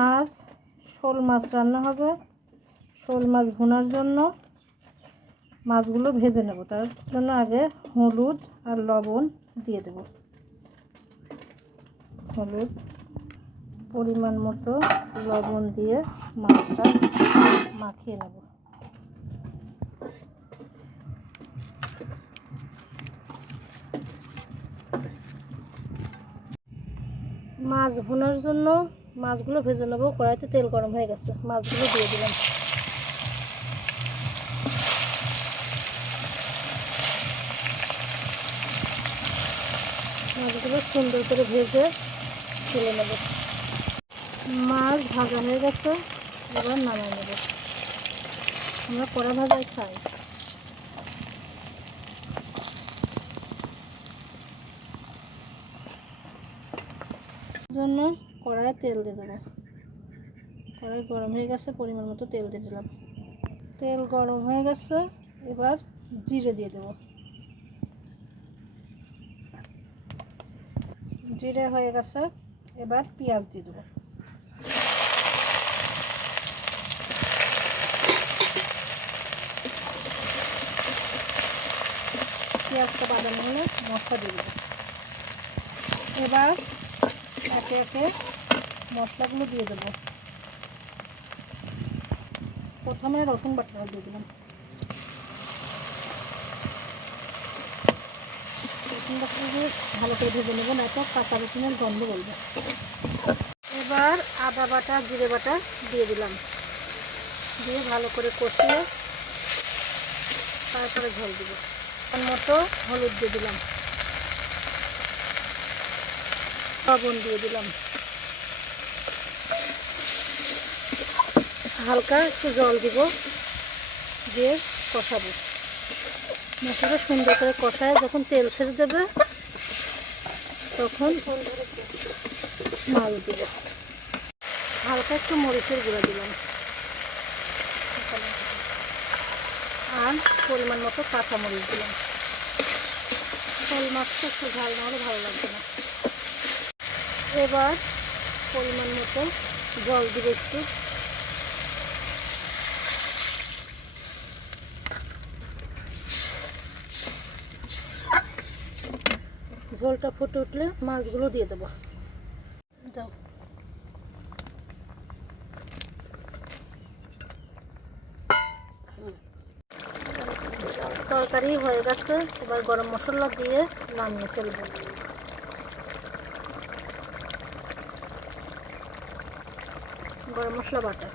আজ শোল মাছ রান্না হবে। শোল মাছ ভুনার জন্য মাছগুলো ভেজে নেব। তার জন্য আগে হলুদ আর লবণ দিয়ে দেব। হলুদ পরিমাণ মতো লবণ দিয়ে মাছটা মাখিয়ে নেব। মাছ ভুনার জন্য মাছগুলো ভেজে নেব। কড়াইতে তেল গরম হয়ে গেছে, মাছগুলো দিয়ে দিলাম। মাছগুলো সুন্দর করে ভেজে তুলে নেব। মাছ ভাজা হয়ে গেছে, এবার নামাই নেব। আমরা কড়া ভাজাই খাই। জন্য কড়াইয়ে তেল দিয়ে দেবো। কড়াই গরম হয়ে গেছে, পরিমাণ মতো তেল দিয়ে দিলাম। তেল গরম হয়ে গেছে, এবার জিরে দিয়ে দেবো। জিরে হয়ে গেছে, এবার পেঁয়াজ দিয়ে দেবো। পেঁয়াজটা বাদামি হলে মশলা দিয়ে দেবো। এবার একে একে মশলাগুলো দিয়ে দেবো। প্রথমে রসুন বাটাটা দিয়ে দিলাম। রসুন বাটাটা দিয়ে ভালো করে ভেজে নেবো, না তো কাঁচা রসুনের গন্ধ বলবে। এবার আদা বাটা জিরে বাটা দিয়ে দিলাম। দিয়ে ভালো করে কষিয়ে তারপরে ঝোল দেবো। মতো হলুদ দিয়ে দিলাম, লবণ দিয়ে দিলাম, হালকা একটু জল দিব, দিয়ে কষাবো। মশলাটা সুন্দর করে কষায় যখন তেল ছেড়ে দেবে তখন মাছ দিব। হালকা একটু মরিচের গুঁড়া দিলাম আর পরিমাণ মতো কাঁচামরিচ দিলাম। শোল মাছটা একটু ঝাল না হলে ভালো লাগবে না। এবার পরিমাণ মতো জল দিব একটু। ঝোলটা ফুটে উঠলে মাছগুলো দিয়ে দেবো। দাও। তরকারি হয়ে গেছে, এবার গরম মশলা দিয়ে নামিয়ে ফেলব। গরম মশলা বাটা।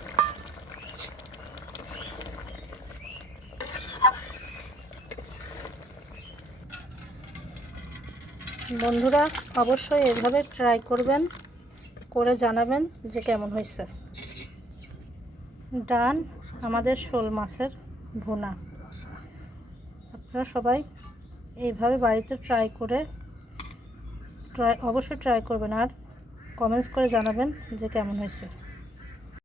বন্ধুরা অবশ্যই এভাবে ট্রাই করবেন, করে জানাবেন যে কেমন হয়েছে। ডান আমাদের শোল মাছের ভুনা। আপনারা সবাই এইভাবে বাড়িতে অবশ্যই ট্রাই করবেন আর কমেন্টস করে জানাবেন যে কেমন হয়েছে।